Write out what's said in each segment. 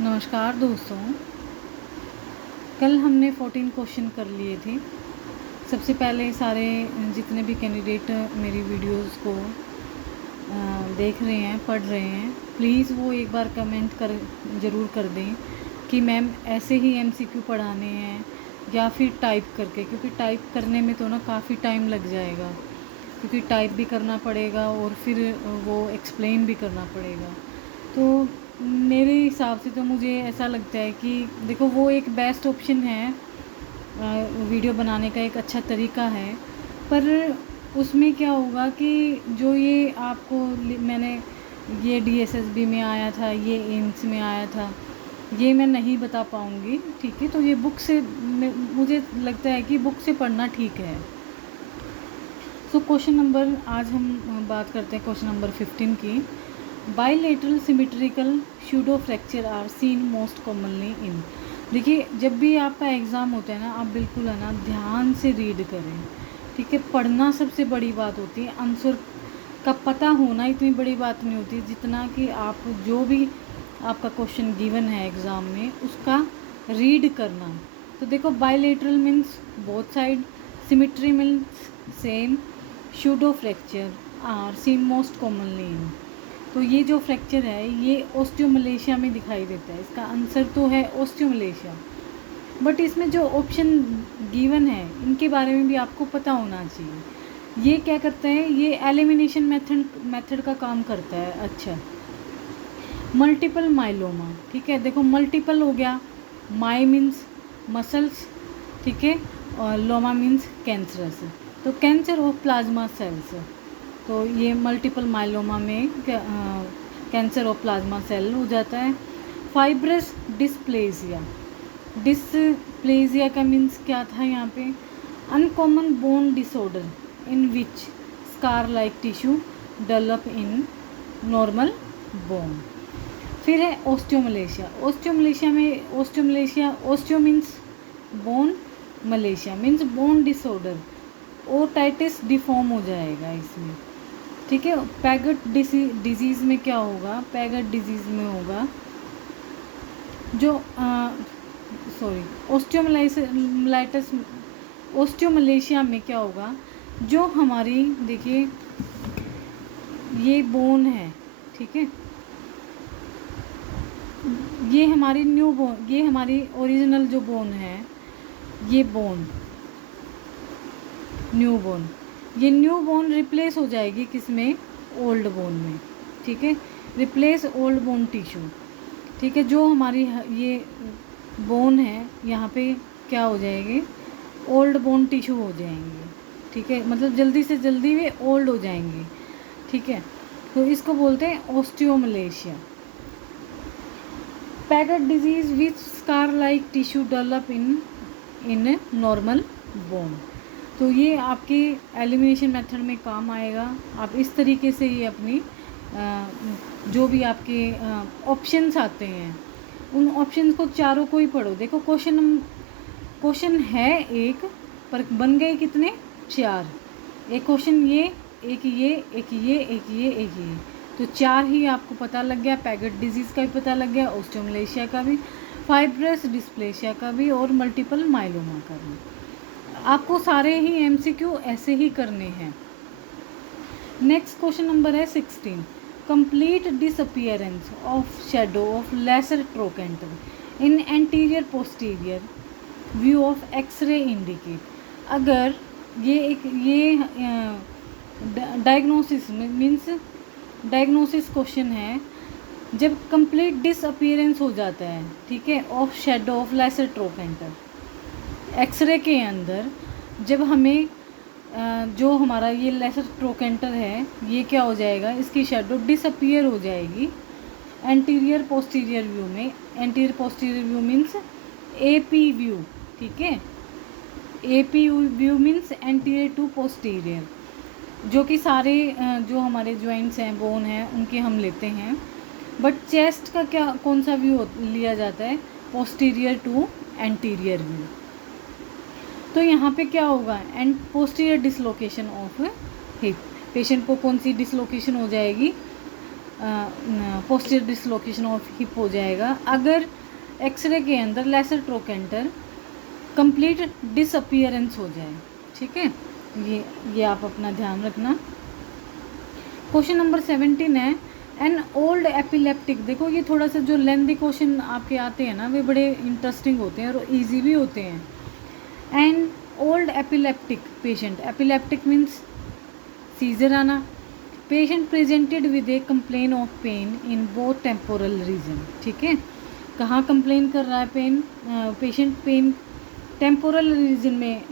नमस्कार दोस्तों। कल हमने 14 क्वेश्चन कर लिए थे। सबसे पहले सारे जितने भी कैंडिडेट मेरी वीडियोस को देख रहे हैं, पढ़ रहे हैं, प्लीज़ वो एक बार कमेंट कर ज़रूर कर दें कि मैम ऐसे ही एमसीक्यू पढ़ाने हैं या फिर टाइप करके, क्योंकि टाइप करने में तो ना काफ़ी टाइम लग जाएगा, क्योंकि टाइप भी करना पड़ेगा और फिर वो एक्सप्लेन भी करना पड़ेगा। तो मेरे हिसाब से तो मुझे ऐसा लगता है कि देखो वो एक बेस्ट ऑप्शन है, वीडियो बनाने का एक अच्छा तरीका है, पर उसमें क्या होगा कि जो ये आपको मैंने ये डीएसएसबी में आया था, ये एम्स में आया था, ये मैं नहीं बता पाऊँगी। ठीक है, तो ये बुक से मुझे लगता है कि बुक से पढ़ना ठीक है। सो क्वेश्चन नंबर आज हम बात करते हैं क्वेश्चन नंबर 15 की। Bilateral symmetrical pseudo fracture are seen most commonly in. देखिए, जब भी आपका एग्ज़ाम होता है ना, आप बिल्कुल है ना ध्यान से रीड करें। ठीक है, पढ़ना सबसे बड़ी बात होती है, आंसर का पता होना इतनी बड़ी बात नहीं होती जितना कि आप जो भी आपका क्वेश्चन गिवन है एग्ज़ाम में उसका रीड करना। तो देखो, bilateral means both side, symmetry means same, pseudo fracture are seen most commonly in. तो ये जो फ्रैक्चर है ये ऑस्टियोमलेशिया में दिखाई देता है, इसका आंसर तो है ऑस्टियोमलेशिया। बट इसमें जो ऑप्शन गिवन है इनके बारे में भी आपको पता होना चाहिए। ये क्या करता है, ये एलिमिनेशन मेथड का काम करता है। अच्छा, मल्टीपल माइलोमा, ठीक है, देखो मल्टीपल हो गया, माई मीन्स मसल्स, ठीक है, और लोमा मीन्स कैंसरस, तो कैंसर ऑफ प्लाज्मा सेल्स। तो ये मल्टीपल माइलोमा में कैंसर ऑफ प्लाज्मा सेल हो जाता है। फाइब्रस डिस्प्लेजिया, डिस्प्लेजिया का मीन्स क्या था यहाँ पे, uncommon bone disorder in which scar like tissue develop in normal bone. फिर है ओस्टियोमलेशिया, ओस्टियोमलेशिया में osteo means bone, Malaysia means bone disorder, otitis deform हो जाएगा इसमें। ठीक है, पैगट डिजीज़ में क्या होगा, पैगट डिजीज़ में होगा जो सॉरी ओस्टियोमलाइटिस, ओस्टियोमलेशिया में क्या होगा, जो हमारी देखिए ये बोन है, ठीक है, ये हमारी न्यू बोन, ये हमारी ओरिजिनल जो बोन है, ये बोन न्यू बोन, ये न्यू बोन रिप्लेस हो जाएगी किसमें, ओल्ड बोन में। ठीक है, रिप्लेस ओल्ड बोन टिश्यू। ठीक है, जो हमारी ये बोन है यहाँ पे क्या हो जाएगी, ओल्ड बोन टिश्यू हो जाएंगे। ठीक है, मतलब जल्दी से जल्दी वे ओल्ड हो जाएंगे। ठीक है, तो इसको बोलते हैं osteomalacia. Paget disease which scar like tissue develop in normal bone. तो ये आपके एलिमिनेशन मेथड में काम आएगा। आप इस तरीके से ही अपनी जो भी आपके ऑप्शंस आते हैं उन ऑप्शंस को चारों को ही पढ़ो। देखो क्वेश्चन है एक, पर बन गए कितने, 4। एक क्वेश्चन ये, एक ये, एक ये, एक ये, एक ये, तो 4 ही आपको पता लग गया। पैगट डिजीज़ का भी पता लग गया, ओस्टियोमलेशिया का भी, फाइब्रस डिस्प्लेशिया का भी और मल्टीपल माइलोमा का भी। आपको सारे ही एमसीक्यू ऐसे ही करने हैं। नेक्स्ट क्वेश्चन नंबर है 16, complete disappearance of shadow of lesser trochanter in anterior posterior view of X ray indicate. अगर ये डायग्नोसिस मीन्स डायग्नोसिस क्वेश्चन है, जब कंप्लीट डिसअपियरेंस हो जाता है, ठीक है, of shadow of lesser trochanter X ray के अंदर, जब हमें जो हमारा ये लेसर ट्रोकेंटर है ये क्या हो जाएगा, इसकी शेडो डिसअपियर हो जाएगी एंटीरियर पोस्टीरियर व्यू में। Anterior posterior view means AP view, ठीक है, AP view means anterior to posterior, जो कि सारे जो हमारे जॉइंट्स हैं, बोन हैं, उनके हम लेते हैं। बट चेस्ट का क्या, कौन सा व्यू लिया जाता है, पोस्टीरियर टू एंटीरियर व्यू। तो यहाँ पे क्या होगा, and posterior dislocation of hip, patient को कौन सी डिसलोकेशन हो जाएगी, पोस्टीरियर डिसलोकेशन ऑफ हिप हो जाएगा अगर एक्सरे के अंदर लेसर ट्रोकेंटर कंप्लीट डिसअपियरेंस हो जाए। ठीक है, ये आप अपना ध्यान रखना। क्वेश्चन नंबर 17 है एन ओल्ड एपिलेप्टिक। देखो ये थोड़ा सा जो लेंथी क्वेश्चन आपके आते हैं ना वे बड़े इंटरेस्टिंग होते हैं और इजी भी होते हैं। An old epileptic patient, epileptic means seizure आना। Patient presented with a complain of pain in both temporal region. ठीक है, कहाँ कंप्लेन कर रहा है pain, patient pain temporal region में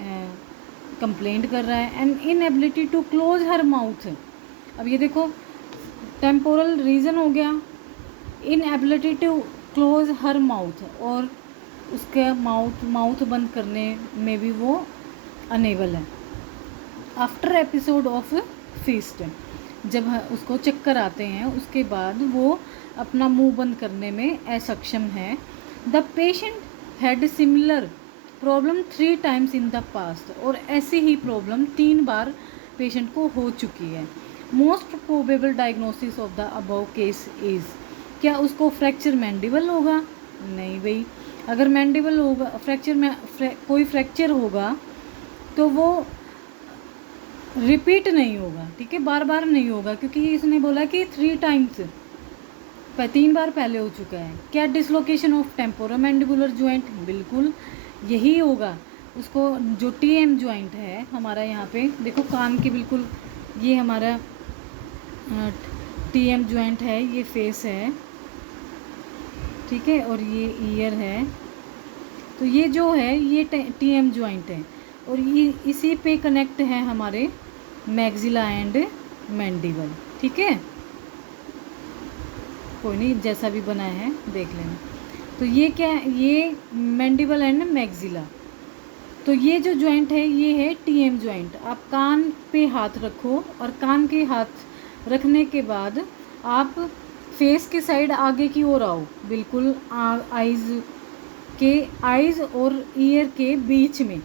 कंप्लेंट कर रहा है। And inability to close her mouth. अब ये देखो टेम्पोरल रीजन हो गया, inability to close her mouth, और उसके माउथ बंद करने में भी वो अनेबल है। आफ्टर एपिसोड ऑफ फीस्ट, जब उसको चक्कर आते हैं उसके बाद वो अपना मुंह बंद करने में असक्षम है। The patient had similar problem 3 times in the past, और ऐसी ही प्रॉब्लम 3 बार पेशेंट को हो चुकी है। Most probable diagnosis of the above case is, क्या उसको फ्रैक्चर मैंडिबल होगा? नहीं भाई, अगर मैंडिबल होगा फ्रैक्चर में कोई फ्रैक्चर होगा तो वो रिपीट नहीं होगा। ठीक है, बार बार नहीं होगा, क्योंकि इसने बोला कि 3 टाइम्स, 3 बार पहले हो चुका है। क्या डिसलोकेशन ऑफ टेम्पोरोमैंडिबुलर ज्वाइंट? बिल्कुल यही होगा। उसको जो टीएम ज्वाइंट है हमारा, यहाँ पे देखो कान के बिल्कुल, ये हमारा टीएम ज्वाइंट है, ये फेस है। ठीक है, और ये ईयर है, तो ये जो है ये टीएम ज्वाइंट है, और ये इसी पे कनेक्ट है हमारे मैक्सिला एंड मैंडिबल। ठीक है, कोई नहीं, जैसा भी बना है देख लेना। तो ये क्या है, ये मैंडिबल एंड मैक्सिला। तो ये जो ज्वाइंट है ये है टीएम ज्वाइंट। आप कान पे हाथ रखो, और कान के हाथ रखने के बाद आप फेस के साइड आगे की ओर आओ, बिल्कुल आइज़ और ईयर के बीच में।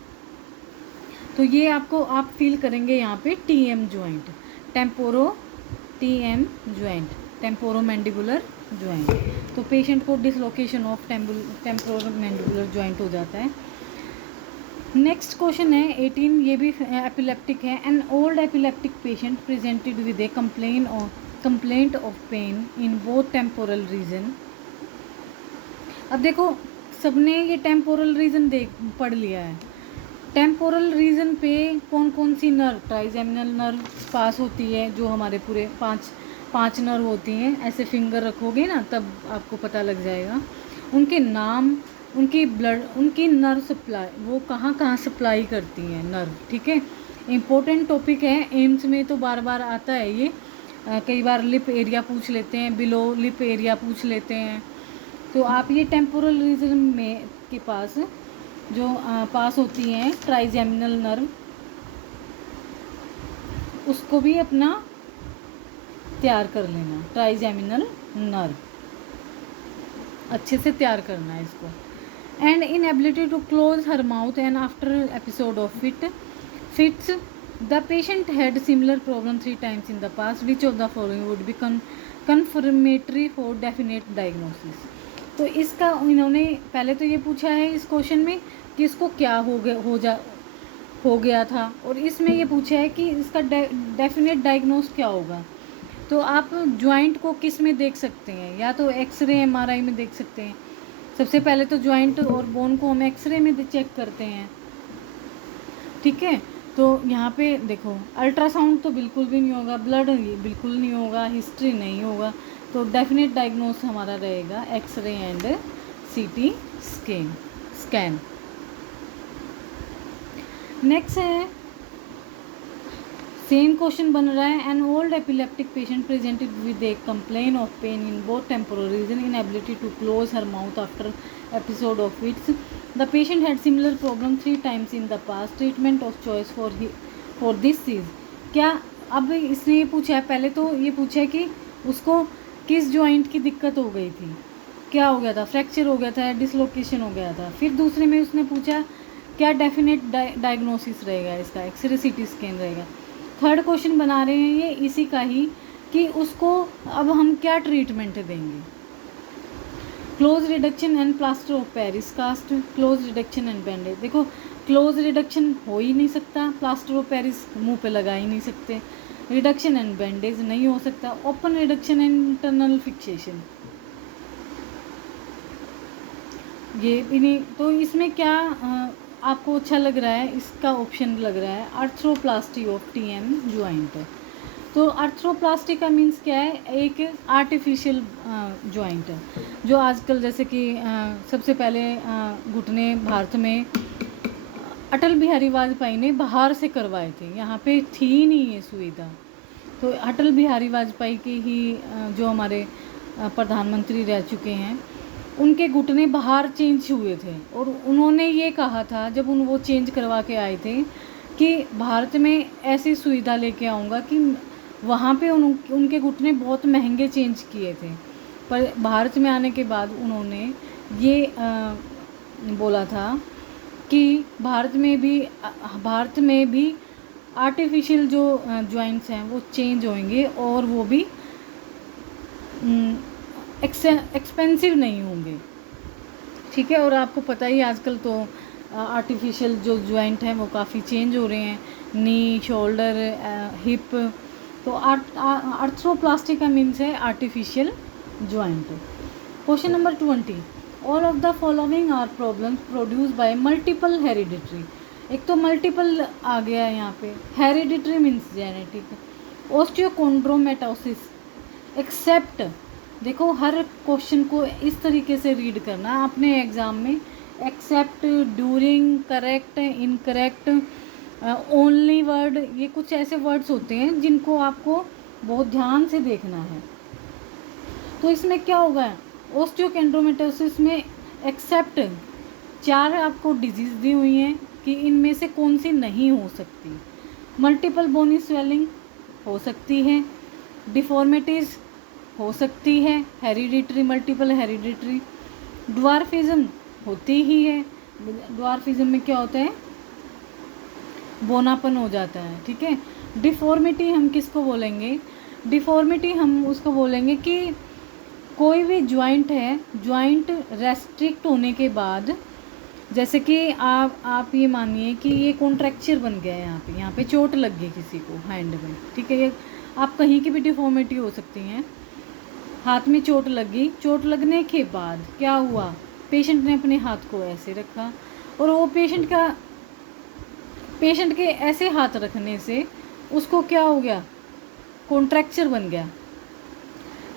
तो ये आपको आप फील करेंगे यहाँ पे TM joint, TM joint, temporomandibular joint. तो पेशेंट को डिसलोकेशन ऑफ टेम्पोरोमैंडिबुलर ज्वाइंट हो जाता है। नेक्स्ट क्वेश्चन है 18, ये भी एपिलेप्टिक है। An old epileptic patient presented with a complaint of pain in both temporal region. अब देखो सबने ये टेम्पोरल रीजन पढ़ लिया है। टेम्पोरल रीजन पे कौन कौन सी नर्व, ट्राइजेमिनल नर्व पास होती है, जो हमारे पूरे पांच नर्व होती हैं। ऐसे फिंगर रखोगे ना तब आपको पता लग जाएगा उनके नाम, उनकी ब्लड, उनकी नर्व सप्लाई, वो कहाँ कहाँ सप्लाई करती हैं नर्व। ठीक है, इम्पोर्टेंट टॉपिक है, एम्स में तो बार बार आता है ये। कई बार लिप एरिया पूछ लेते हैं, बिलो लिप एरिया पूछ लेते हैं। तो आप ये टेम्पोरल रीजन में के पास जो पास होती हैं ट्राइजेमिनल नर्व, उसको भी अपना तैयार कर लेना। ट्राइजेमिनल नर्व अच्छे से तैयार करना है इसको। And inability to close her mouth and after episode of fits the patient had similar problem 3 times in the past, which of the following would be confirmatory for definite diagnosis. तो इसका इन्होंने पहले तो ये पूछा है इस क्वेश्चन में कि इसको क्या हो गया था, और इसमें ये पूछा है कि इसका डेफिनेट डायग्नोस क्या होगा। तो आप ज्वाइंट को किस में देख सकते हैं, या तो एक्सरे एमआरआई में देख सकते हैं। सबसे पहले तो ज्वाइंट और बोन को हम एक्सरे में चेक करते हैं। ठीक है, तो यहाँ पे देखो अल्ट्रासाउंड तो बिल्कुल भी नहीं होगा, ब्लड बिल्कुल नहीं होगा, हिस्ट्री नहीं होगा। तो डेफिनेट डायग्नोस हमारा रहेगा X ray and CT scan. Next है, सेम क्वेश्चन बन रहा है। An old epileptic patient presented with a complain of pain in both temporal region, inability to close her mouth after episode of fits. The patient had similar problem 3 times in the past, treatment of choice for this चीज़। क्या अब इसने ये पूछा है, पहले तो ये पूछा है कि उसको किस जॉइंट की दिक्कत हो गई थी, क्या हो गया था, फ्रैक्चर हो गया था या डिसलोकेशन हो गया था। फिर दूसरे में उसने पूछा क्या डेफिनेट डायग्नोसिस रहेगा इसका, एक्सरे सीटी स्कैन रहेगा। थर्ड क्वेश्चन बना रहे हैं ये इसी का ही, कि उसको अब हम क्या ट्रीटमेंट देंगे। Close reduction and plaster of Paris cast, close reduction and bandage. देखो क्लोज रिडक्शन हो ही नहीं सकता, प्लास्टर ऑफ पेरिस मुंह पे लगा ही नहीं सकते, रिडक्शन एंड बैंडेज नहीं हो सकता, open reduction and internal fixation ये भी नहीं। तो इसमें क्या आपको अच्छा लग रहा है, इसका ऑप्शन लग रहा है आर्थ्रोप्लास्टी ऑफ टीएम जॉइंट। तो आर्थ्रोप्लास्टी का मीन्स क्या है, एक आर्टिफिशियल जॉइंट जो आजकल जैसे कि सबसे पहले घुटने भारत में अटल बिहारी वाजपेयी ने बाहर से करवाए थे, यहाँ पे थी नहीं ये सुविधा। तो अटल बिहारी वाजपेयी के ही जो हमारे प्रधानमंत्री रह चुके हैं, उनके घुटने बाहर चेंज हुए थे और उन्होंने ये कहा था जब वो चेंज करवा के आए थे कि भारत में ऐसी सुविधा लेके आऊँगा कि वहाँ पे उनके घुटने बहुत महंगे चेंज किए थे, पर भारत में आने के बाद उन्होंने ये बोला था कि भारत में भी आर्टिफिशियल जो जॉइंट्स हैं वो चेंज होंगे और वो भी एक्सपेंसिव नहीं होंगे, ठीक है। और आपको पता ही आजकल तो आर्टिफिशियल जो जॉइंट हैं वो काफ़ी चेंज हो रहे हैं, नी, शोल्डर, हिप। तो आर्थ्रोप्लास्टी का मीन्स है artificial joint. Question number 20, all of the following are problems produce by multiple hereditary. एक तो मल्टीपल आ गया है यहाँ पे, hereditary means genetic. Osteochondromatosis except, देखो हर क्वेश्चन को इस तरीके से रीड करना अपने एग्ज़ाम में, except, during, correct, incorrect, only word, ये कुछ ऐसे वर्ड्स होते हैं जिनको आपको बहुत ध्यान से देखना है। तो इसमें क्या होगा, ऑस्टियोकोंड्रोमेटोसिस में एक्सेप्ट 4 आपको डिजीज़ दी हुई हैं कि इनमें से कौन सी नहीं हो सकती। मल्टीपल बोनी स्वेलिंग हो सकती है, डिफॉर्मिटीज़ हो सकती है, हेरिडिटरी, मल्टीपल हेरिडिटरी, ड्वार्फिज्म होती ही है। ड्वार्फिज्म में क्या होता है, बोनापन हो जाता है, ठीक है। डिफॉर्मिटी हम किसको बोलेंगे, डिफॉर्मिटी हम उसको बोलेंगे कि कोई भी ज्वाइंट है, ज्वाइंट रेस्ट्रिक्ट होने के बाद, जैसे कि आप ये मानिए कि ये कॉन्ट्रैक्चर बन गया है, यहाँ पे चोट लग गई किसी को हैंड में, ठीक है। ये आप कहीं की भी डिफॉर्मिटी हो सकती हैं, हाथ में चोट लग गई, चोट लगने के बाद क्या हुआ, पेशेंट ने अपने हाथ को ऐसे रखा और वो पेशेंट के ऐसे हाथ रखने से उसको क्या हो गया, कॉन्ट्रैक्चर बन गया।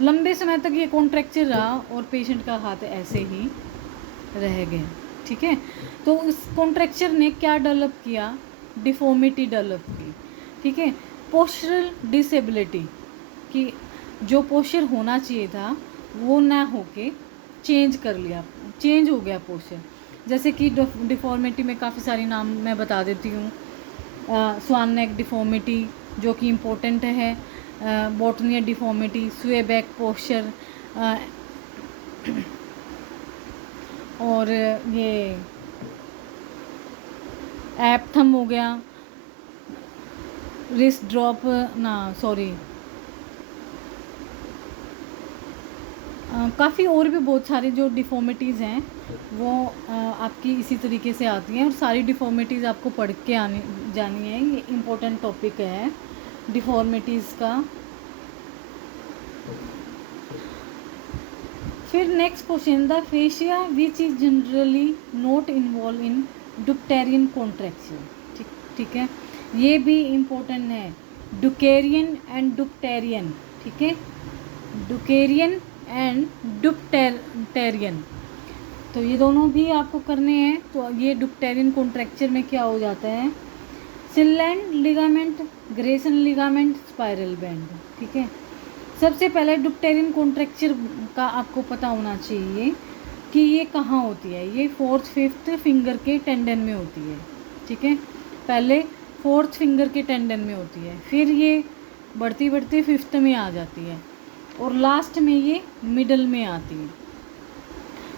लंबे समय तक ये कॉन्ट्रैक्चर रहा और पेशेंट का हाथ ऐसे ही रह गया, ठीक है। तो इस कॉन्ट्रैक्चर ने क्या डेवलप किया, डिफॉर्मिटी डेवलप की, ठीक है। पोस्चरल डिसेबिलिटी, कि जो पोस्चर होना चाहिए था वो ना होके चेंज हो गया पोस्चर। जैसे कि डिफॉर्मिटी में काफ़ी सारी नाम मैं बता देती हूँ। स्वान नेक डिफॉर्मिटी जो कि इम्पोर्टेंट है, बॉटनियर डिफॉर्मिटी, स्वे बैक पोस्चर, और ये ऐप थम हो गया, रिस्ट ड्रॉप, काफ़ी और भी बहुत सारी जो डिफॉर्मिटीज़ हैं वो आपकी इसी तरीके से आती हैं, और सारी डिफॉर्मिटीज़ आपको पढ़ के जानी है, ये इम्पोर्टेंट टॉपिक है डिफॉर्मिटीज़ का। फिर next question, the fascia which is generally not involve in Dupuytren contraction, ठीक है, ये भी इम्पोर्टेंट है, डुकेरियन एंड डुक्टेरियन, ठीक है, डुकेरियन एंड डुक्टेरियन, तो ये दोनों भी आपको करने हैं। तो ये डुक्टेरियन कॉन्ट्रैक्चर में क्या हो जाता है, Cleland ligament, Grayson ligament, spiral band, ठीक है। सबसे पहले डुक्टेरियन कॉन्ट्रैक्चर का आपको पता होना चाहिए कि ये कहाँ होती है, ये 4th 5th फिंगर के टेंडन में होती है, ठीक है। पहले 4th फिंगर के टेंडन में होती है, फिर ये बढ़ती बढ़ती 5th में आ जाती है और लास्ट में ये मिडल में आती है।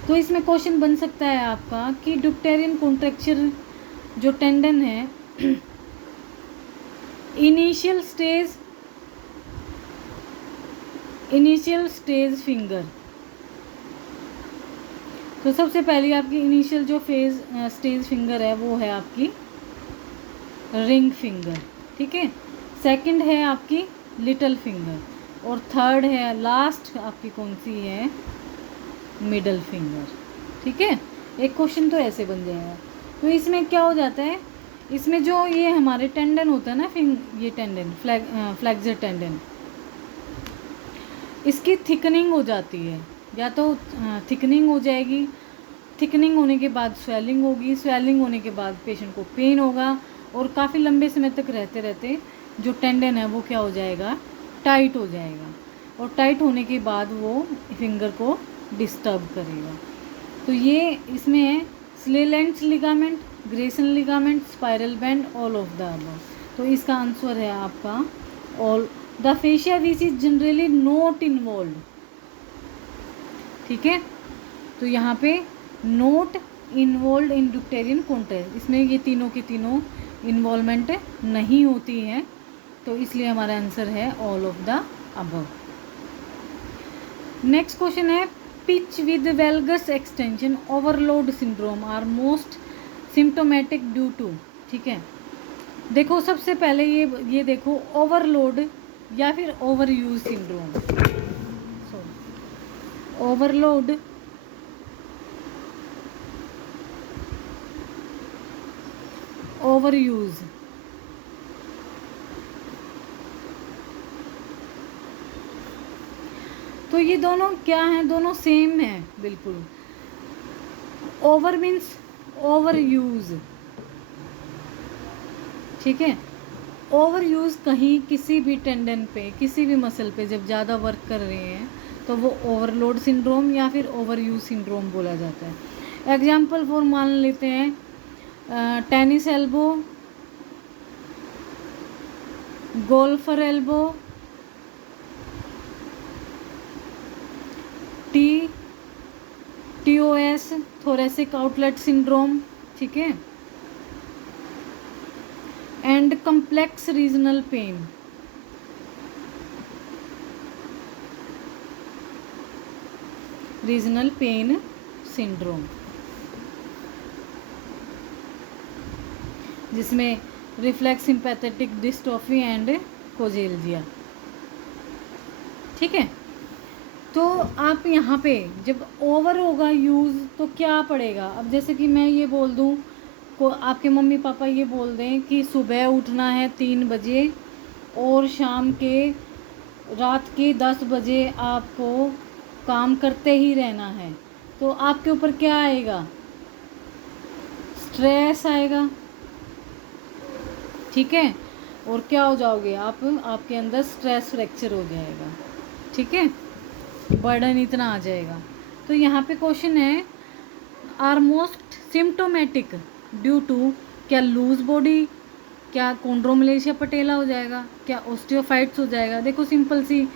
तो इसमें क्वेश्चन बन सकता है आपका कि डुक्टेरियन कॉन्ट्रैक्चर जो टेंडन है, initial stage initial stage finger. तो सबसे पहले आपकी इनिशियल जो स्टेज फिंगर है वो है आपकी रिंग फिंगर, ठीक है। सेकंड है आपकी लिटिल फिंगर और थर्ड है लास्ट आपकी कौन सी है, मिडल फिंगर, ठीक है। एक क्वेश्चन तो ऐसे बन जाएगा। तो इसमें क्या हो जाता है, इसमें जो ये हमारे टेंडन होता है ना, ये टेंडन फ्लैक्सर टेंडन, इसकी थिकनिंग हो जाती है, या तो थिकनिंग हो जाएगी, थिकनिंग होने के बाद स्वेलिंग होगी, स्वेलिंग होने के बाद पेशेंट को पेन होगा और काफ़ी लंबे समय तक रहते रहते जो टेंडन है वो क्या हो जाएगा, टाइट हो जाएगा और टाइट होने के बाद वो फिंगर को डिस्टर्ब करेगा। तो ये इसमें है Cleland's ligament, Grayson ligament, spiral band, all of the above. तो इसका आंसर है आपका all. The fascia which is generally not involve, ठीक है। तो यहाँ पे not involve in Dupuytren contrast, इसमें ये तीनों के तीनों इन्वॉल्वमेंट नहीं होती हैं, तो इसलिए हमारा आंसर है all of the above. Next question है pitch with valgus extension overload syndrome are most symptomatic due to, ठीक है। देखो सबसे पहले ये देखो ओवरलोड या फिर over use syndrome, overload over use, तो ये दोनों क्या हैं, दोनों सेम हैं बिल्कुल। ओवर मीन्स ओवर यूज, ठीक है। ओवर यूज कहीं किसी भी टेंडन पे, किसी भी मसल पे जब ज़्यादा वर्क कर रहे हैं तो वो ओवरलोड सिंड्रोम या फिर ओवर यूज सिंड्रोम बोला जाता है। एग्जाम्पल फॉर मान लेते हैं tennis elbow, golfer elbow, TOS thoracic outlet syndrome, ठीक है, and complex regional pain. Regional pain syndrome जिसमें रिफ्लेक्स सिंपैथेटिक डिस्ट्रोफी एंड कोजेल्जिया, ठीक है। तो आप यहाँ पे जब ओवर होगा यूज़ तो क्या पड़ेगा, अब जैसे कि मैं ये बोल दूँ को आपके मम्मी पापा ये बोल दें कि सुबह उठना है 3 बजे और शाम के रात के 10 बजे आपको काम करते ही रहना है, तो आपके ऊपर क्या आएगा, स्ट्रेस आएगा, ठीक है। और क्या हो जाओगे आप, आपके अंदर स्ट्रेस फ्रैक्चर हो जाएगा, ठीक है, बर्डन इतना आ जाएगा। तो यहाँ पे क्वेश्चन है are most symptomatic due to, क्या लूज बॉडी, क्या कॉन्ड्रोमलेशिया पटेला हो जाएगा, क्या ऑस्टियोफाइट्स हो जाएगा। देखो सिंपल सी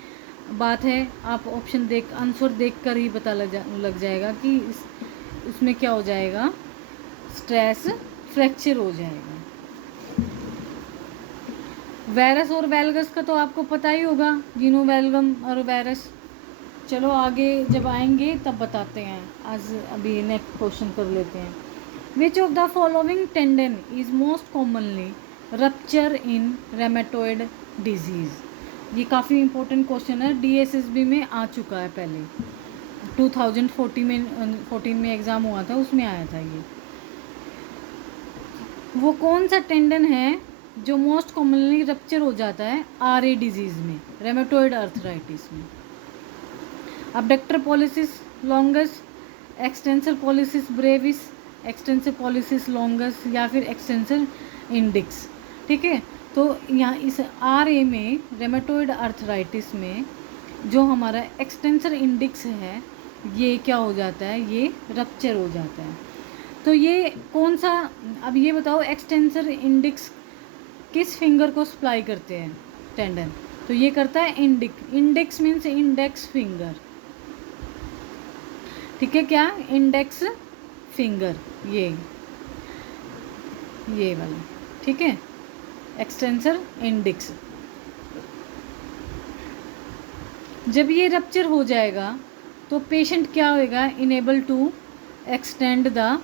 बात है, आप ऑप्शन देख आंसर देख कर ही पता लग जाएगा कि उसमें क्या हो जाएगा, स्ट्रेस फ्रैक्चर हो जाएगा। वायरस और वेल्गस का तो आपको पता ही होगा, जीनो वेल्गम और वायरस। चलो आगे जब आएंगे तब बताते हैं, आज अभी नेक्स्ट क्वेश्चन कर लेते हैं। Which of the following tendon is most commonly rupture in rheumatoid disease. ये काफ़ी इंपॉर्टेंट क्वेश्चन है, DSSB में आ चुका है पहले, 2014 में एग्ज़ाम हुआ था, उसमें आया था ये। वो कौन सा टेंडन है जो मोस्ट कॉमनली रप्चर हो जाता है RA डिजीज़ में, रेमेटोइड आर्थराइटिस में। Abductor pollicis longus, extensor pollicis Brevis, extensor pollicis longus या फिर एक्सटेंसर इंडिक्स, ठीक है। तो यहाँ इस RA में रेमेटोइड आर्थराइटिस में जो हमारा एक्सटेंसर इंडिक्स है ये क्या हो जाता है, ये रप्चर हो जाता है। तो ये कौन सा, अब ये बताओ एक्सटेंसर इंडिक्स किस फिंगर को सप्लाई करते हैं टेंडन, तो ये करता है इंडेक्स मीन्स इंडेक्स फिंगर, ठीक है, क्या इंडेक्स फिंगर ये वाला, ठीक है, एक्सटेंसर इंडेक्स। जब ये रप्चर हो जाएगा तो पेशेंट क्या होएगा, unable to extend the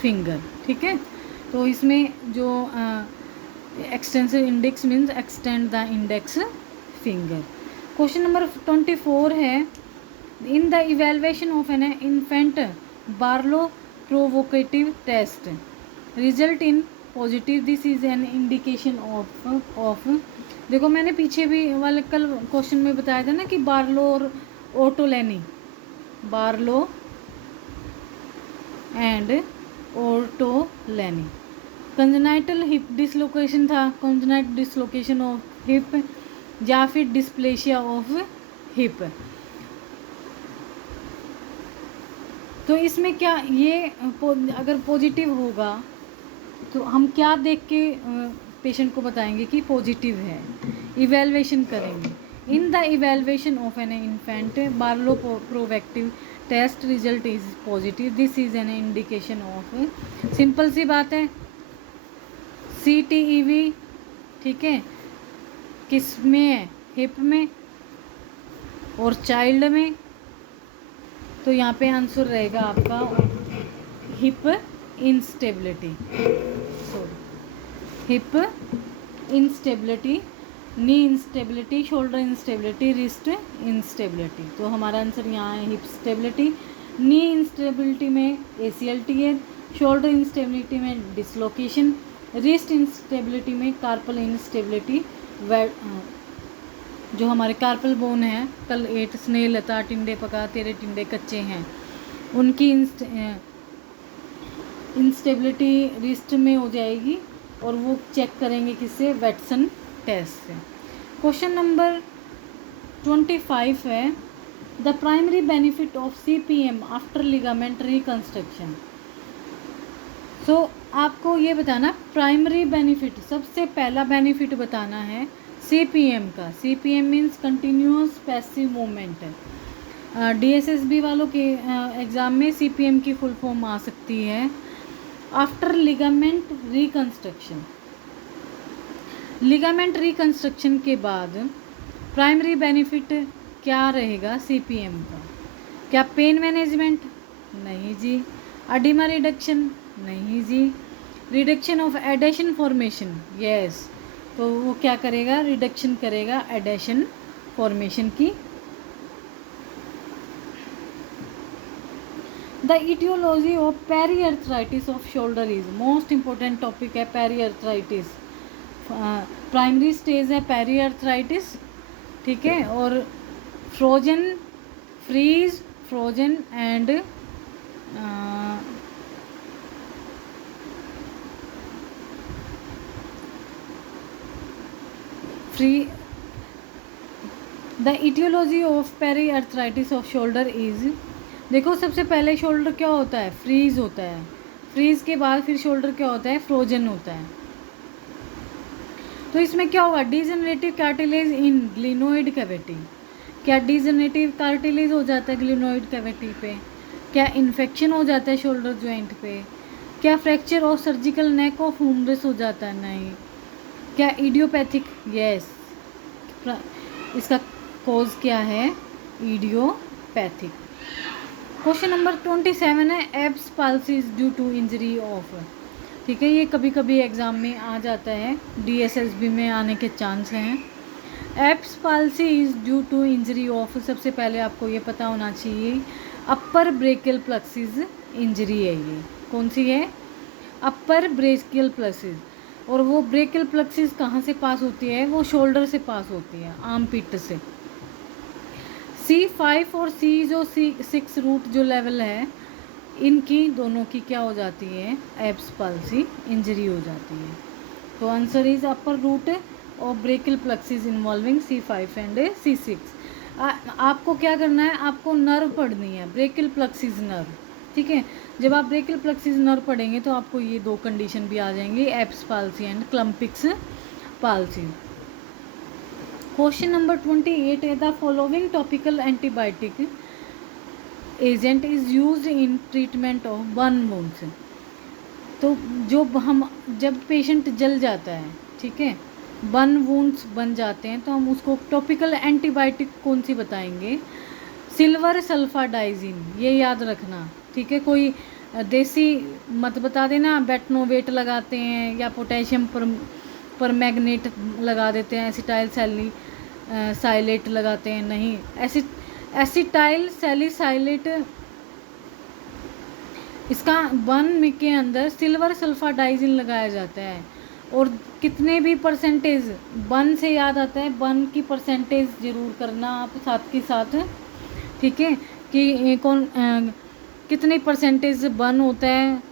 finger, ठीक है। तो इसमें जो extensive index means extend the index finger. Question number 24 है, in the evaluation of an infant Barlow provocative test result in positive, this is an indication of देखो मैंने पीछे भी वाले कल क्वेश्चन में बताया था ना कि बार्लो और Ortolani, Barlow and Ortolani, congenital hip dislocation था, कंजनाइटल डिसलोकेशन ऑफ हिप या फिर डिस्प्लेशिया ऑफ हिप। तो इसमें क्या ये अगर पॉजिटिव होगा तो हम क्या देख के पेशेंट को बताएंगे कि पॉजिटिव है, इवेलुएशन करेंगे। In the evaluation of an infant Barlow provocative test result is positive, this is an indication of, simple सी बात है, CTEV, ठीक है, किस में है, हिप में और चाइल्ड में। तो यहाँ पे आंसर रहेगा आपका hip instability, sorry hip instability, knee instability, shoulder instability, wrist instability. तो हमारा आंसर यहाँ है हिप स्टेबिलिटी। नी इंस्टेबिलिटी में ACL टियर, शोल्डर इंस्टेबिलिटी में डिसलोकेशन, रिस्ट इंस्टेबिलिटी में कार्पल इंस्टेबिलिटी, जो हमारे कार्पल बोन है, कल 8 स्नेल लता टिंडे पका तेरे टिंडे कच्चे हैं, उनकी इंस्टेबिलिटी रिस्ट में हो जाएगी और वो चेक करेंगे किससे, वेटसन टेस्ट से। क्वेश्चन नंबर 25 है, the primary benefit of CPM after ligament reconstruction. So आपको ये बताना प्राइमरी बेनिफिट, सबसे पहला बेनिफिट बताना है CPM का। CPM means continuous passive movement है। DSSB वालों के एग्ज़ाम में CPM की फुल फॉर्म आ सकती है after ligament reconstruction. Ligament reconstruction के बाद प्राइमरी बेनिफिट क्या रहेगा CPM का? क्या पेन मैनेजमेंट? नहीं जी। Edema reduction? नहीं जी। Reduction of adhesion formation? Yes. तो वो क्या करेगा, रिडक्शन करेगा एडेशन फॉर्मेशन की। The etiology of periarthritis of shoulder is, most important topic है पेरीआर्थराइटिस। प्राइमरी स्टेज है पेरीआर्थराइटिस, ठीक है, और frozen, freeze, frozen and free. The etiology of periarthritis of shoulder is, देखो सबसे पहले शोल्डर क्या होता है, फ्रीज होता है, फ्रीज के बाद फिर शोल्डर क्या होता है, फ्रोजन होता है। तो इसमें क्या होगा, डिजेनरेटिव कार्टिलेज इन ग्लिनोइड कैविटी। क्या डिजेनरेटिव कार्टिलेज हो जाता है ग्लिनोइड कैविटी पे? क्या इन्फेक्शन हो जाता है शोल्डर जॉइंट पे? क्या फ्रैक्चर और सर्जिकल नेक ऑफ ह्यूमरस हो जाता है? नहीं। क्या इडियोपैथिक? यस। इसका कॉज क्या है, इडियोपैथिक। क्वेश्चन नंबर 27 है, Erb's palsy is due to injury of, ठीक है, ये कभी कभी एग्ज़ाम में आ जाता है, DSSB में आने के चांस हैं। Erb's palsy is due to injury of, सबसे पहले आपको ये पता होना चाहिए अपर ब्रेकियल प्लेक्सिस इंजरी है। ये कौन सी है, अपर ब्रेकियल प्लेक्सिस। और वो ब्रेकियल प्लेक्सिस कहाँ से पास होती है, वो शोल्डर से पास होती है, आर्म पिट से। C5 और C जो C6 रूट जो लेवल है, इनकी दोनों की क्या हो जाती है, एब्स पाल्सी इंजरी हो जाती है। तो आंसर इज अपर रूट और brachial plexus involving C5 and C6। आपको क्या करना है, आपको नर्व पढ़नी है, ब्रेकियल प्लेक्सिस नर्व, ठीक है। जब आप ब्रेकियल प्लेक्सिस नर्व पढ़ेंगे तो आपको ये दो कंडीशन भी आ जाएंगी, Erb's palsy and Klumpke's palsy. Question number 28 है, the following topical antibiotic agent is used in treatment of burn wounds. तो जब पेशेंट जल जाता है, ठीक है, बर्न वुंड्स बन जाते हैं, तो हम उसको टॉपिकल एंटीबायोटिक कौन सी बताएंगे? सिल्वर सल्फाडाइजिन, ये याद रखना, ठीक है। कोई देसी मत बता देना, बेटनोवेट लगाते हैं या पोटेशियम पर मैग्नेट लगा देते हैं, एसिटाइल सैली साइलेट लगाते हैं, नहीं। एसिटाइल सैलिसाइलेट, इसका बर्न के अंदर सिल्वर सल्फाडाइजिन लगाया जाता है। और कितने भी परसेंटेज बर्न से याद आता है, बर्न की परसेंटेज ज़रूर करना आप साथ के साथ, ठीक है, कि कितनी परसेंटेज बर्न होता है,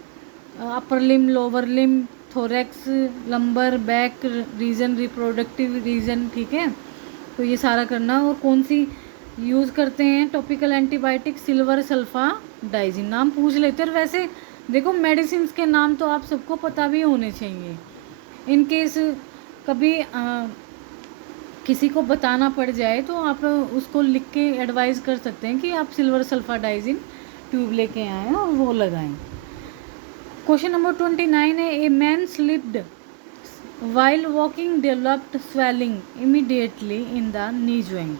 upper limb, lower limb, thorax, lumbar, back region, reproductive region, ठीक है। तो ये सारा करना। और कौन सी यूज़ करते हैं टॉपिकल एंटीबायोटिक? सिल्वर सल्फाडाइजिन। नाम पूछ लेते हैं। और वैसे देखो मेडिसिन के नाम तो आप सबको पता भी होने चाहिए। इन केस कभी किसी को बताना पड़ जाए तो आप उसको लिख के एडवाइस कर सकते हैं कि आप सिल्वर सल्फाडाइजिन ट्यूब लेके आएँ और वो लगाएं। क्वेश्चन नंबर 29 है, a man slipped while walking developed swelling immediately in the knee joint.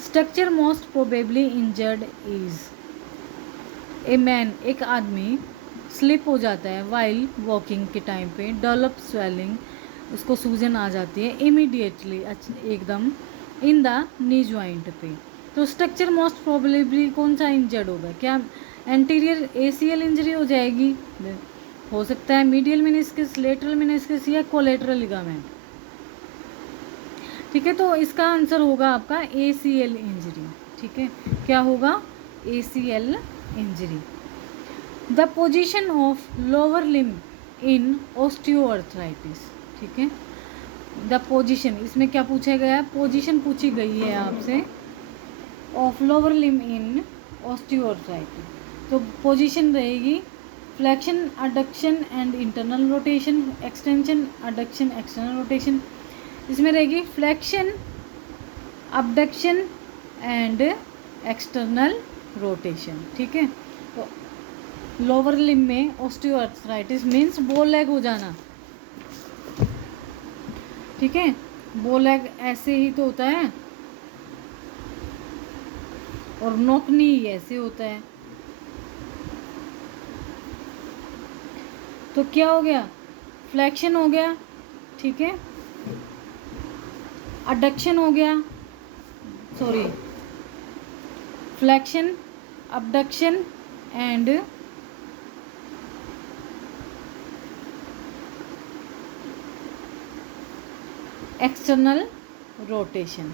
Structure most probably injured is a man, एक आदमी स्लिप हो जाता है while walking के टाइम पे, डेवलप swelling, उसको सूजन आ जाती है, इमीडिएटली, एकदम, इन द नी ज्वाइंट पे। तो स्ट्रक्चर मोस्ट प्रोबेबली कौन सा इंजर्ड होगा? क्या एंटीरियर ACL इंजरी हो जाएगी? हो सकता है मीडियल मेनिस्कस, लेटरल मेनिस्कस या कोलेटरल लिगामेंट, ठीक है। तो इसका आंसर होगा आपका ACL इंजरी, ठीक है। क्या होगा? ACL injury. The position of lower limb in osteoarthritis, ठीक है। द पोजीशन, इसमें क्या पूछा गया है? पोजीशन पूछी गई है आपसे of lower limb in osteoarthritis. तो पोजीशन रहेगी flexion, adduction and internal rotation, extension, adduction, external rotation. इसमें रहेगी flexion, abduction and external rotation, ठीक है। तो लोअर लिम में ऑस्टियोआर्थराइटिस मीन्स बो लेग हो जाना, ठीक है। बो लेग ऐसे ही तो होता है और नोकनी ऐसे होता है। तो क्या हो गया? फ्लेक्शन हो गया, ठीक है, अडक्शन हो गया, sorry, flexion, abduction and external rotation.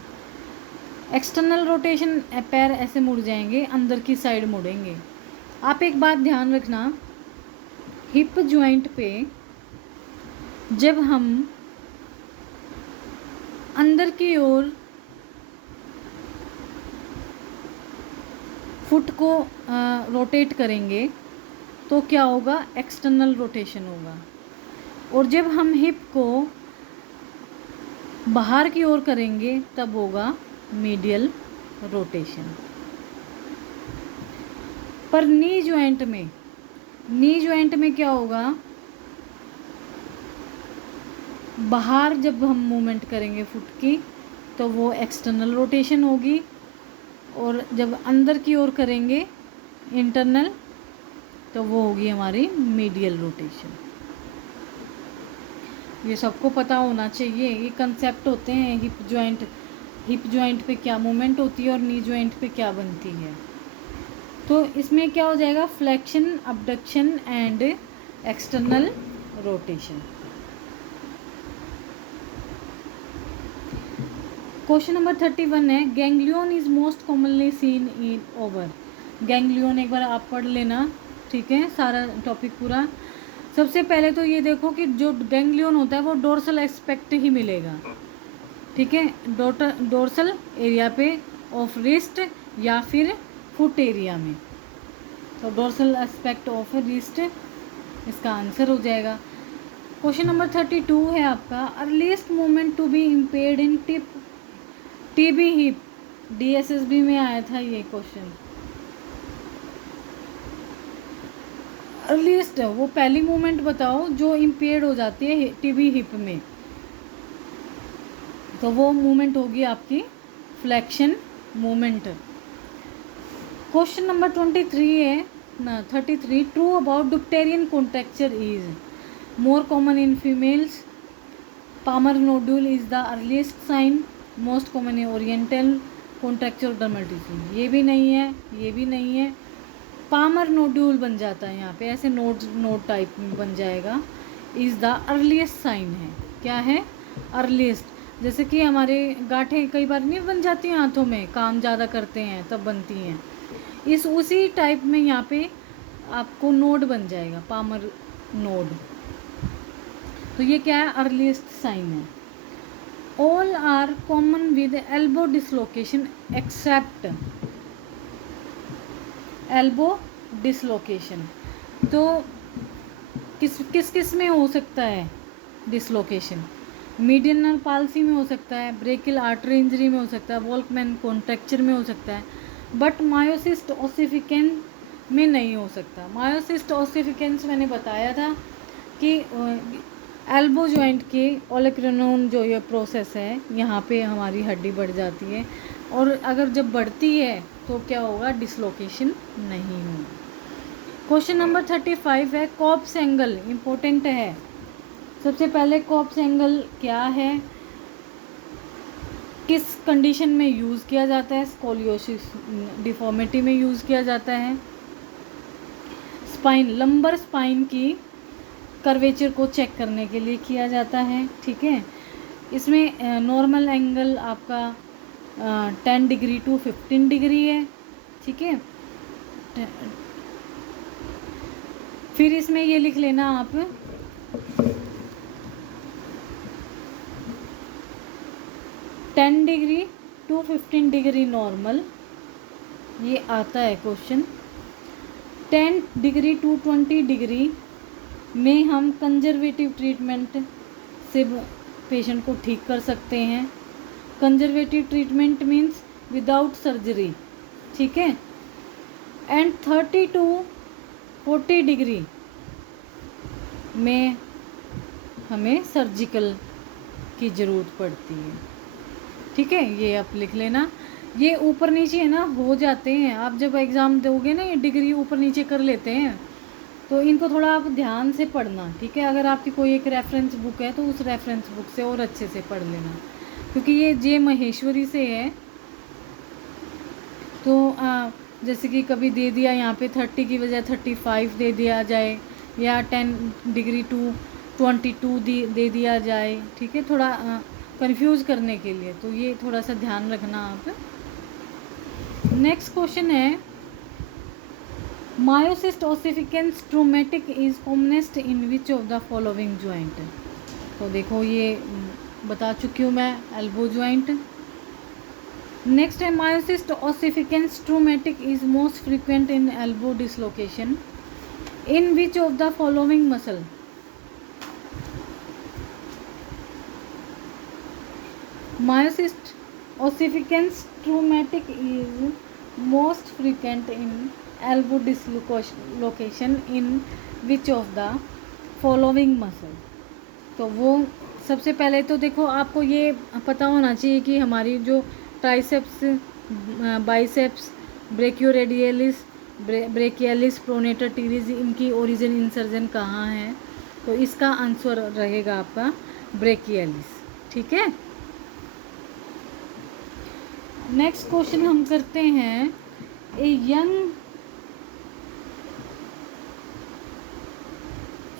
External rotation, पैर ऐसे मुड़ जाएंगे, अंदर की साइड मुड़ेंगे। आप एक बात ध्यान रखना, हिप जॉइंट पे जब हम अंदर की ओर फुट को रोटेट करेंगे तो क्या होगा? एक्सटर्नल रोटेशन होगा। और जब हम हिप को बाहर की ओर करेंगे तब होगा मीडियल रोटेशन। पर नी जॉइंट में क्या होगा? बाहर जब हम मूवमेंट करेंगे फुट की तो वो एक्सटर्नल रोटेशन होगी, और जब अंदर की ओर करेंगे इंटरनल तो वो होगी हमारी मीडियल रोटेशन। ये सबको पता होना चाहिए। ये कंसेप्ट होते हैं हिप जॉइंट पे क्या मूवमेंट होती है और नी जॉइंट पे क्या बनती है। तो इसमें क्या हो जाएगा? Flexion, abduction and external rotation. Question number 31 है, ganglion is most commonly seen in over. Ganglion एक बार आप पढ़ लेना, ठीक है, सारा टॉपिक पूरा। सबसे पहले तो ये देखो कि जो गैंग्लियन होता है वो डोर्सल एस्पेक्ट ही मिलेगा, ठीक है, डोर्सल एरिया पे ऑफ रिस्ट या फिर फुट एरिया में। तो डोर्सल एस्पेक्ट ऑफ रिस्ट इसका आंसर हो जाएगा। क्वेश्चन नंबर 32 है आपका, earliest movement to be impaired in TB hip. DSSB में आया था ये क्वेश्चन। अर्लीस्ट वो पहली मूवमेंट बताओ जो इम्पेयर्ड हो जाती है टीबी हिप में। तो वो मूवमेंट होगी आपकी फ्लेक्शन मूवमेंट। क्वेश्चन नंबर 23 है ना 33, true about Dupuytren contracture is more common in females, palmar nodule is the earliest sign, most common in oriental contracture dermatism. ये भी नहीं है, ये भी नहीं है, पामर नोड्यूल बन जाता है यहाँ पे, ऐसे नोड टाइप में बन जाएगा। इज़ द अर्लीस्ट साइन है, क्या है अर्लीस्ट। जैसे कि हमारे गांठें कई बार नहीं बन जाती हैं हाथों में, काम ज़्यादा करते हैं तब बनती हैं, इस उसी टाइप में यहाँ पे आपको नोड बन जाएगा, पामर नोड। तो ये क्या है अर्लीस्ट साइन है। All are common with elbow dislocation except elbow dislocation. तो किस किस में हो सकता है डिसलोकेशन? मीडियनल पाल्सी में हो सकता है, ब्रेकियल आर्टरी इंजरी में हो सकता है, वॉल्कमैन कॉन्ट्रैक्चर में हो सकता है, बट मायोसिस्ट ओसिफिकेंस में नहीं हो सकता। मायोसिस्ट ओसिफिकेंस मैंने बताया था कि एल्बो जॉइंट के ओलेक्रेनोन जो ये प्रोसेस है, यहाँ पे हमारी हड्डी बढ़ जाती है, और अगर जब बढ़ती है तो क्या होगा, डिसलोकेशन नहीं होगा। क्वेश्चन नंबर 35 है कॉप्स एंगल, इम्पोर्टेंट है। सबसे पहले कॉप्स एंगल क्या है, किस कंडीशन में यूज़ किया जाता है? स्कोलियोसिस डिफॉर्मिटी में यूज़ किया जाता है। स्पाइन, लंबर स्पाइन की कर्वेचर को चेक करने के लिए किया जाता है, ठीक है। इसमें नॉर्मल एंगल आपका 10 डिग्री टू 15 डिग्री है, ठीक है। फिर इसमें ये लिख लेना आप 10 डिग्री टू 15 डिग्री नॉर्मल, ये आता है क्वेश्चन। 10 डिग्री टू 20 डिग्री में हम कंजर्वेटिव ट्रीटमेंट से पेशेंट को ठीक कर सकते हैं। Conservative treatment means without surgery, ठीक है। एंड 30 टू 40 डिग्री में हमें सर्जिकल की ज़रूरत पड़ती है, ठीक है। ये आप लिख लेना। ये ऊपर नीचे है ना हो जाते हैं, आप जब एग्ज़ाम दोगे ना ये डिग्री ऊपर नीचे कर लेते हैं, तो इनको थोड़ा आप ध्यान से पढ़ना, ठीक है। अगर आपकी कोई एक रेफरेंस बुक है तो उस रेफरेंस बुक से और अच्छे से पढ़ लेना, क्योंकि ये जे महेश्वरी से है। तो जैसे कि कभी दे दिया यहाँ पे 30 की बजाय 35 दे दिया जाए, या 10 डिग्री टू 22 दे दिया जाए, ठीक है, थोड़ा कंफ्यूज करने के लिए। तो ये थोड़ा सा ध्यान रखना आप। नेक्स्ट क्वेश्चन है myositis ossificans traumatic is commonest in which of the following joint. तो देखो ये बता चुकी हूँ मैं, एल्बो ज्वाइंट। नेक्स्ट है myositis ossificans traumatic is most frequent in elbow dislocation in which of the following muscle. Myositis ossificans traumatic is most frequent in elbow dislocation in which of the following muscle. तो वो सबसे पहले तो देखो आपको ये पता होना चाहिए कि हमारी जो triceps, biceps, ब्रेकियोरेडियलिस, brachialis, pronator teres, इनकी ओरिजिन इंसर्जन कहाँ है? तो इसका आंसर रहेगा आपका ब्रेकियलिस, ठीक है। नेक्स्ट क्वेश्चन हम करते हैं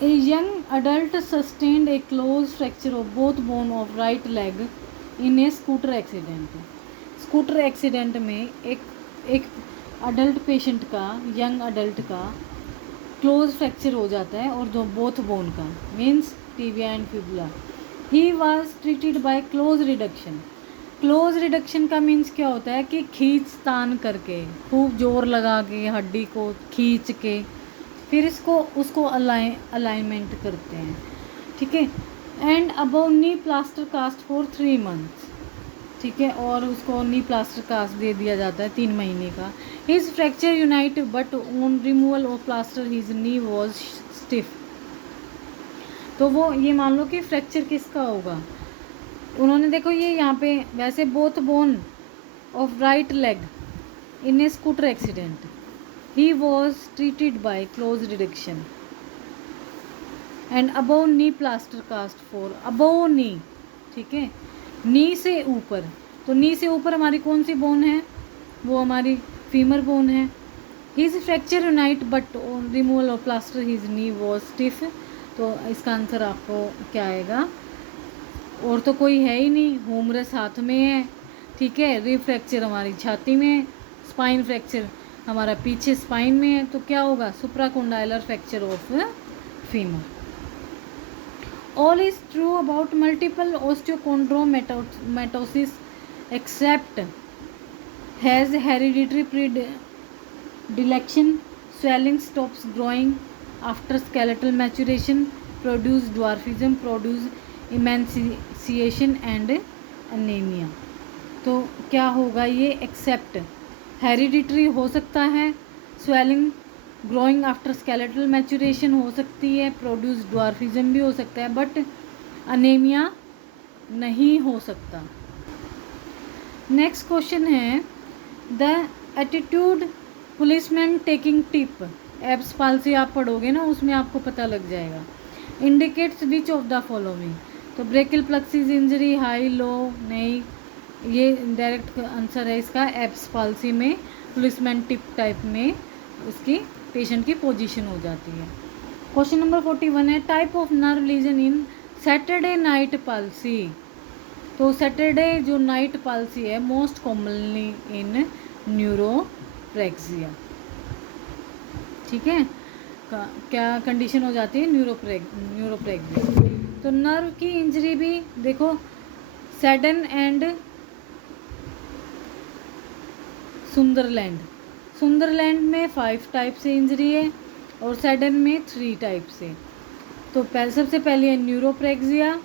A young adult sustained a closed fracture of both bone of right leg in a scooter accident. Scooter accident में एक अडल्ट पेशेंट का, यंग अडल्ट का क्लोज फ्रैक्चर हो जाता है, और दो बोथ बोन का means tibia and fibula. He was treated by close reduction. Close reduction का मीन्स क्या होता है कि खींच तान करके, खूब जोर लगा के हड्डी को खींच के फिर इसको उसको अलाइनमेंट करते हैं, ठीक है। And above knee plaster cast for 3 months, ठीक है, और उसको नी प्लास्टर कास्ट दे दिया जाता है 3 महीने का। His fracture unite but on removal of plaster his knee was stiff. तो वो ये मान लो कि फ्रैक्चर किसका होगा, उन्होंने देखो ये यहाँ पे वैसे both bone of right leg in a scooter accident, he was treated by close reduction and above knee plaster cast for above knee, ठीक है, नी से ऊपर, तो नी से ऊपर हमारी कौन सी बोन है, वो हमारी फीमर बोन है। His fracture unite but removal of plaster his knee was stiff, तो इसका आंसर आपको क्या आएगा, और तो कोई है ही नहीं, होमरस हाथ में है, ठीक है, रिब फ्रैक्चर हमारी छाती में है, स्पाइन फ्रैक्चर हमारा पीछे स्पाइन में है, तो क्या होगा, supracondylar fracture of femur. All is true about multiple osteochondromatosis except has hereditary predilection, swelling stops growing after skeletal maturation, produce dwarfism, produce emaciation and anemia। तो क्या होगा ये, एक्सेप्ट हेरिडिटरी हो सकता है, swelling growing after skeletal maturation हो सकती है, प्रोड्यूस ड्वार्फिज्म भी हो सकता है, बट अनेमिया नहीं हो सकता। नेक्स्ट क्वेश्चन है, the attitude policeman taking tip, Erb's palsy आप पढ़ोगे ना उसमें आपको पता लग जाएगा, indicates which of the following, तो brachial plexus injury, high low, नहीं, ये डायरेक्ट आंसर है इसका, एब्स पाल्सी में पुलिसमैन टिप टाइप में उसकी पेशेंट की पोजीशन हो जाती है। क्वेश्चन नंबर 41 है, type of nerve lesion in Saturday night palsy, तो सैटरडे जो नाइट पाल्सी है मोस्ट कॉमनली इन न्यूरोप्रेक्सिया, ठीक है, क्या कंडीशन हो जाती है, न्यूरोप्रेक्सिया। तो नर्व की इंजरी भी देखो, सैडन एंड सुंदरलैंड, सुंदरलैंड में 5 टाइप से इंजरी है और सैडन में 3 टाइप से। तो सबसे पहले है न्यूरोप्रेक्सिया,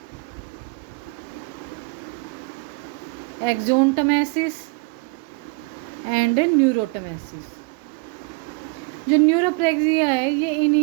एक्सोनटमेसिस एंड न्यूरोटमेसिस। जो न्यूरोप्रेक्सिया है ये इन